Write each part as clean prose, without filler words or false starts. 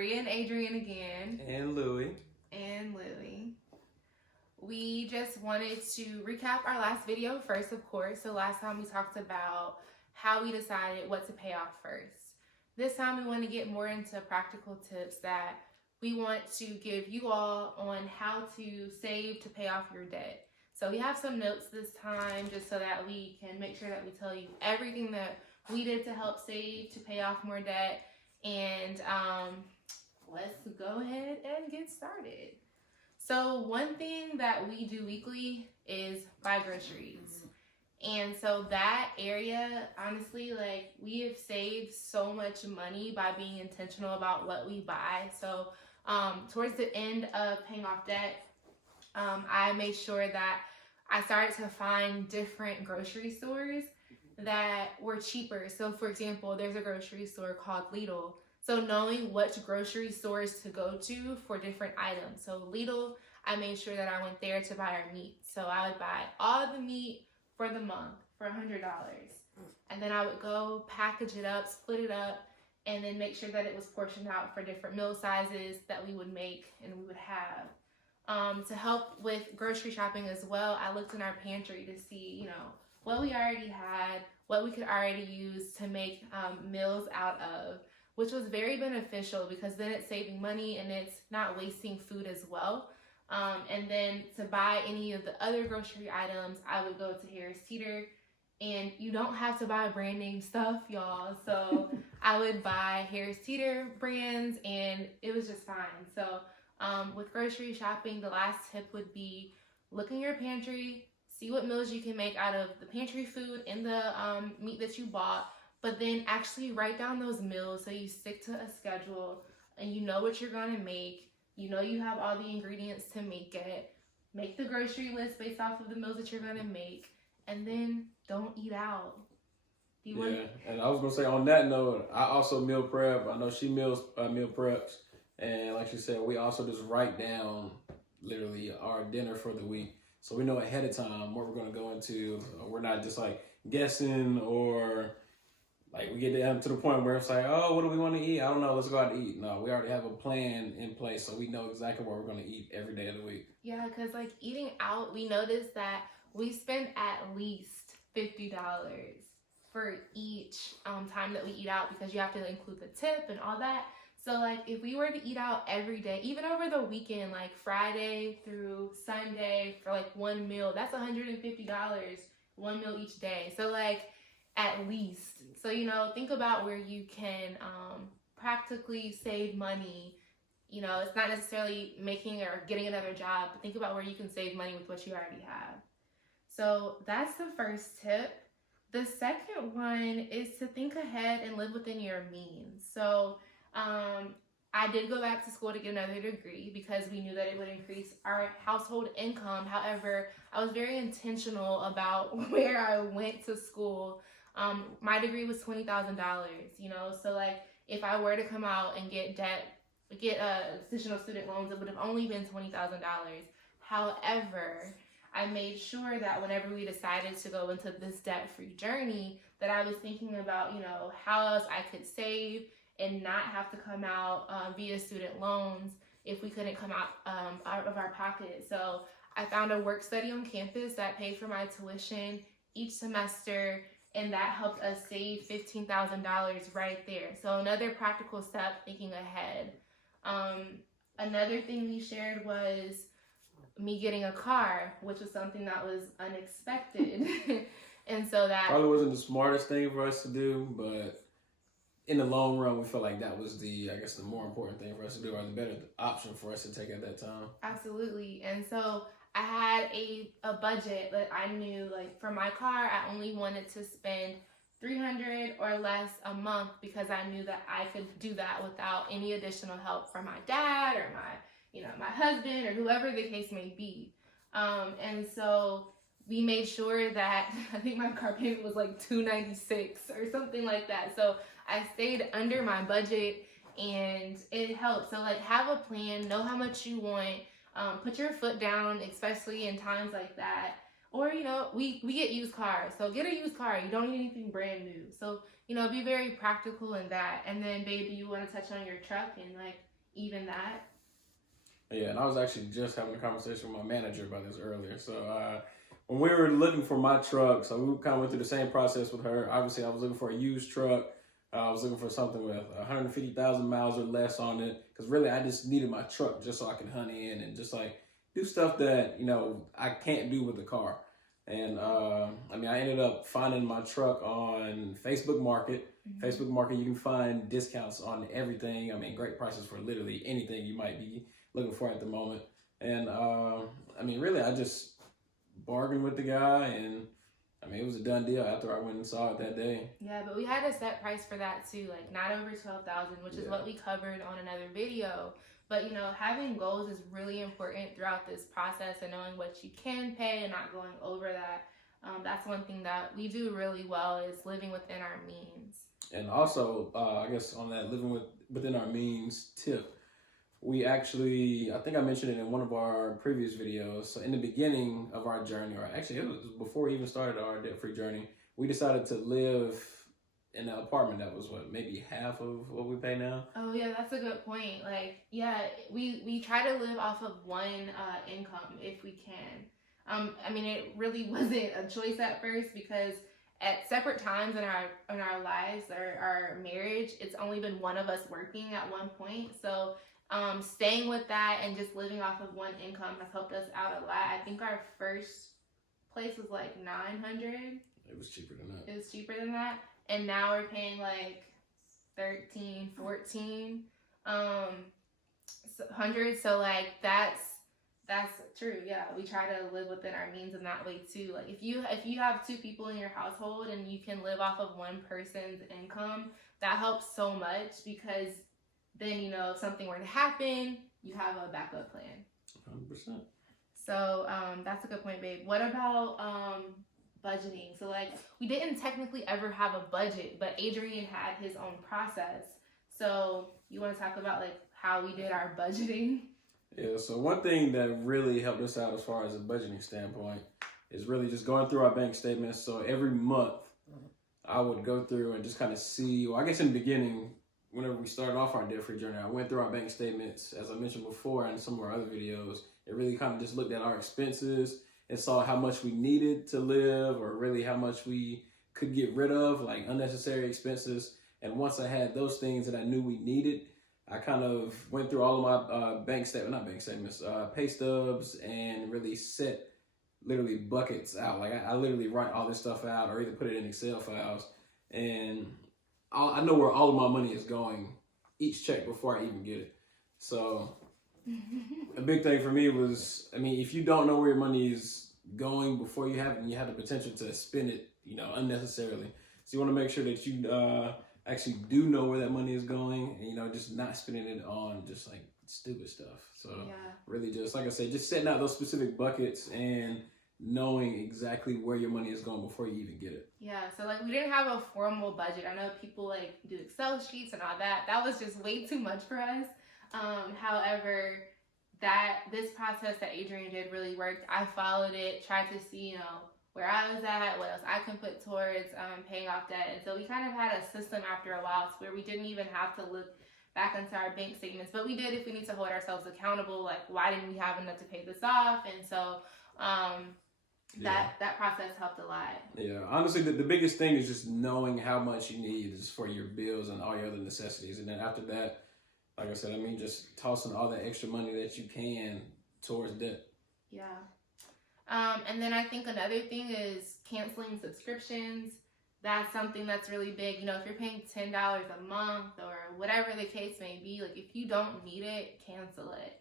Bria and Adrian again. And Louie. We just wanted to recap our last video first, of course. So last time we talked about how we decided what to pay off first. This time we want to get more into practical tips that we want to give you all on how to save to pay off your debt. So we have some notes this time just so that we can make sure that we tell you everything that we did to help save to pay off more debt. And let's go ahead and get started. So one thing that we do weekly is buy groceries. And so that area, honestly, like, we have saved so much money by being intentional about what we buy. So towards the end of paying off debt, I made sure that I started to find different grocery stores that were cheaper. So for example, there's a grocery store called Lidl. So knowing which grocery stores to go to for different items. So Lidl, I made sure that I went there to buy our meat. So I would buy all the meat for the month for $100. And then I would go package it up, split it up, and then make sure that it was portioned out for different meal sizes that we would make and we would have. To help with grocery shopping as well, I looked in our pantry to see, what we already had, what we could already use to make meals out of, which was very beneficial because then it's saving money and it's not wasting food as well. And then to buy any of the other grocery items, I would go to Harris Teeter, and you don't have to buy brand name stuff, y'all. So I would buy Harris Teeter brands and it was just fine. So with grocery shopping, the last tip would be look in your pantry, see what meals you can make out of the pantry food and the meat that you bought, but then actually write down those meals so you stick to a schedule and you know what you're going to make. You know you have all the ingredients to make it. Make the grocery list based off of the meals that you're going to make, and then don't eat out. And I was going to say on that note, I also meal prep. I know she meal preps. And like she said, we also just write down literally our dinner for the week. So we know ahead of time what we're going to go into. We're not just like guessing or like we get down to the point where it's like, oh, what do we want to eat? I don't know. Let's go out to eat. No, we already have a plan in place. So we know exactly what we're going to eat every day of the week. Yeah, because like eating out, we noticed that we spend at least $50 for each time that we eat out because you have to include the tip and all that. So like if we were to eat out every day, even over the weekend, like Friday through Sunday for like one meal, that's $150, one meal each day. So like at least. So, think about where you can practically save money. It's not necessarily making or getting another job, but think about where you can save money with what you already have. So that's the first tip. The second one is to think ahead and live within your means. So I did go back to school to get another degree because we knew that it would increase our household income. However, I was very intentional about where I went to school. My degree was $20,000, so like if I were to come out and get additional student loans, it would have only been $20,000. However, I made sure that whenever we decided to go into this debt-free journey, that I was thinking about, how else I could save and not have to come out via student loans if we couldn't come out of our pocket. So I found a work study on campus that paid for my tuition each semester, and that helped us save $15,000 right there. So another practical step, thinking ahead. Another thing we shared was me getting a car, which was something that was unexpected. And so that probably wasn't the smartest thing for us to do, but in the long run, we felt like that was the more important thing for us to do, or the better option for us to take at that time. Absolutely. And so I had a budget that I knew, like for my car, I only wanted to spend $300 or less a month because I knew that I could do that without any additional help from my dad or my husband or whoever the case may be. And so we made sure that I think my car payment was like $296 or something like that. So I stayed under my budget and it helped. So like have a plan, know how much you want. Put your foot down, especially in times like that. Or, we get used cars. So get a used car. You don't need anything brand new. So, be very practical in that. And then, babe, do you want to touch on your truck and, even that. Yeah, and I was actually just having a conversation with my manager about this earlier. So when we were looking for my truck, so we kind of went through the same process with her. Obviously, I was looking for a used truck. I was looking for something with 150,000 miles or less on it. Because really, I just needed my truck just so I could hunt in and just like do stuff that, I can't do with the car. And I ended up finding my truck on Facebook Market. Mm-hmm. Facebook Market, you can find discounts on everything. Great prices for literally anything you might be looking for at the moment. And really, I just bargained with the guy, and it was a done deal after I went and saw it that day. Yeah, but we had a set price for that too, like not over $12,000, which is what we covered on another video. But having goals is really important throughout this process, and knowing what you can pay and not going over that. That's one thing that we do really well, is living within our means. And also, I guess on that living within our means tip, we actually, I think I mentioned it in one of our previous videos. So in the beginning of our journey, or actually it was before we even started our debt-free journey, we decided to live in an apartment that was maybe half of what we pay now. Oh yeah, that's a good point. Like, yeah, we try to live off of one income if we can. It really wasn't a choice at first, because at separate times in our lives or our marriage, it's only been one of us working at one point. So staying with that and just living off of one income has helped us out a lot. I think our first place was like $900. It was cheaper than that. It was cheaper than that. And now we're paying like $13, $14 hundred. So like that's true. Yeah, we try to live within our means in that way too. Like if you have two people in your household and you can live off of one person's income, that helps so much, because then if something were to happen, you have a backup plan. 100%. So that's a good point, babe. What about budgeting? So like, we didn't technically ever have a budget, but Adrian had his own process. So you want to talk about like how we did our budgeting? Yeah, so one thing that really helped us out as far as a budgeting standpoint is really just going through our bank statements. So every month I would go through and just kind of see, well, I guess in the beginning, whenever we started off our debt-free journey, I went through our bank statements, as I mentioned before, and some of our other videos. It really kind of just looked at our expenses and saw how much we needed to live, or really how much we could get rid of, like unnecessary expenses. And once I had those things that I knew we needed, I kind of went through all of my pay stubs, and really set literally buckets out. Like I literally write all this stuff out, or either put it in Excel files, and I know where all of my money is going each check before I even get it. So a big thing for me was, if you don't know where your money is going before you have the potential to spend it, unnecessarily. So you want to make sure that you actually do know where that money is going, and just not spending it on just like stupid stuff. So really, just like I said, just setting out those specific buckets and knowing exactly where your money is going before you even get it. Yeah, so like we didn't have a formal budget. I know people like do Excel sheets and all that. That was just way too much for us. However, this process that Adrian did really worked. I followed it, tried to see, where I was at, what else I can put towards paying off debt. And so we kind of had a system after a while, where we didn't even have to look back into our bank statements, but we did if we need to hold ourselves accountable, like why didn't we have enough to pay this off? And so that process helped a lot. Yeah, honestly, the biggest thing is just knowing how much you need is for your bills and all your other necessities. And then after that, like I said, just tossing all the extra money that you can towards debt. Yeah. And then I think another thing is canceling subscriptions. That's something that's really big. If you're paying $10 a month or whatever the case may be, like if you don't need it, cancel it.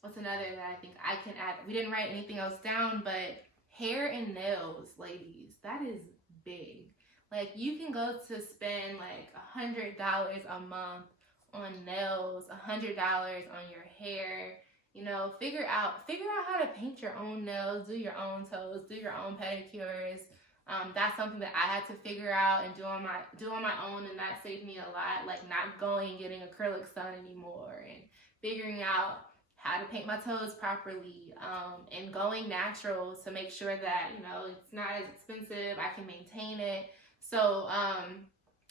What's another that I think I can add? We didn't write anything else down, but hair and nails, ladies, that is big. Like you can go to spend like $100 a month on nails, $100 on your hair. Figure out how to paint your own nails, do your own toes, do your own pedicures. That's something that I had to figure out and do on my own, and that saved me a lot. Like not going and getting acrylics done anymore, and figuring out how to paint my toes properly, and going natural to make sure that it's not as expensive. I can maintain it. So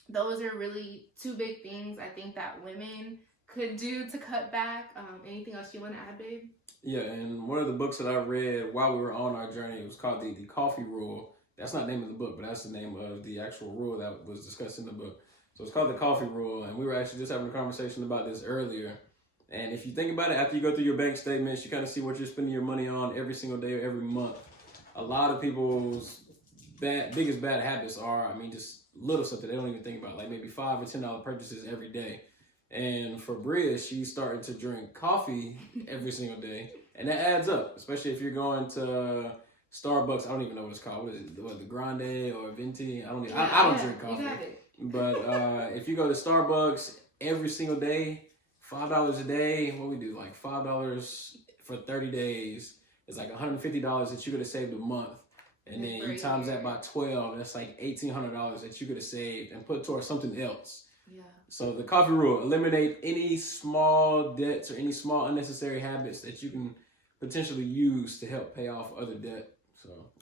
those are really two big things I think that women could do to cut back. Anything else you want to add, babe? Yeah, and one of the books that I read while we were on our journey, it was called the Coffee Rule. That's not the name of the book, but that's the name of the actual rule that was discussed in the book. So it's called the Coffee Rule, and we were actually just having a conversation about this earlier. And if you think about it, after you go through your bank statements, you kind of see what you're spending your money on every single day or every month. A lot of people's biggest bad habits are, just little stuff that they don't even think about, like maybe $5 or $10 purchases every day. And for Bria, she started to drink coffee every single day, and that adds up, especially if you're going to Starbucks. I don't even know what it's called. What is it? The Grande or Venti? I don't drink coffee. You got it. But if you go to Starbucks every single day, $5 a day, what we do, like $5 for 30 days is like $150 that you could have saved a month. And then you times that by 12, that's like $1,800 that you could have saved and put towards something else. Yeah. So the coffee rule: eliminate any small debts or any small unnecessary habits that you can potentially use to help pay off other debt,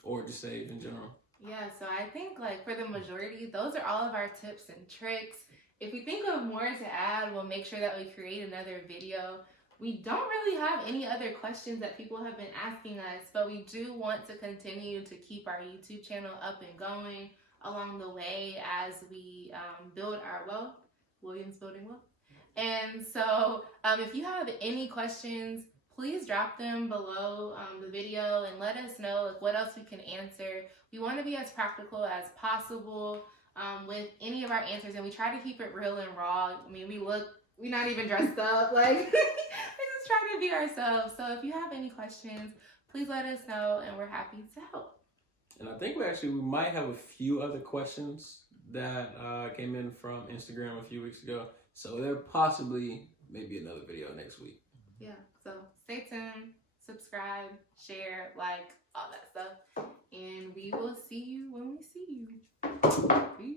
or just save in general. Yeah, so I think like for the majority, those are all of our tips and tricks. If we think of more to add, we'll make sure that we create another video. We don't really have any other questions that people have been asking us, but we do want to continue to keep our YouTube channel up and going along the way as we build our wealth. Williams Building Wealth. And so if you have any questions, please drop them below the video and let us know like what else we can answer. We want to be as practical as possible with any of our answers, and we try to keep it real and raw. We're not even dressed up, like we're just trying to be ourselves. So if you have any questions, please let us know, and we're happy to help. And I think we might have a few other questions that came in from Instagram a few weeks ago. So there possibly maybe another video next week. Yeah, so stay tuned, subscribe, share, like, all that stuff. And we will see you when we see you. Peace.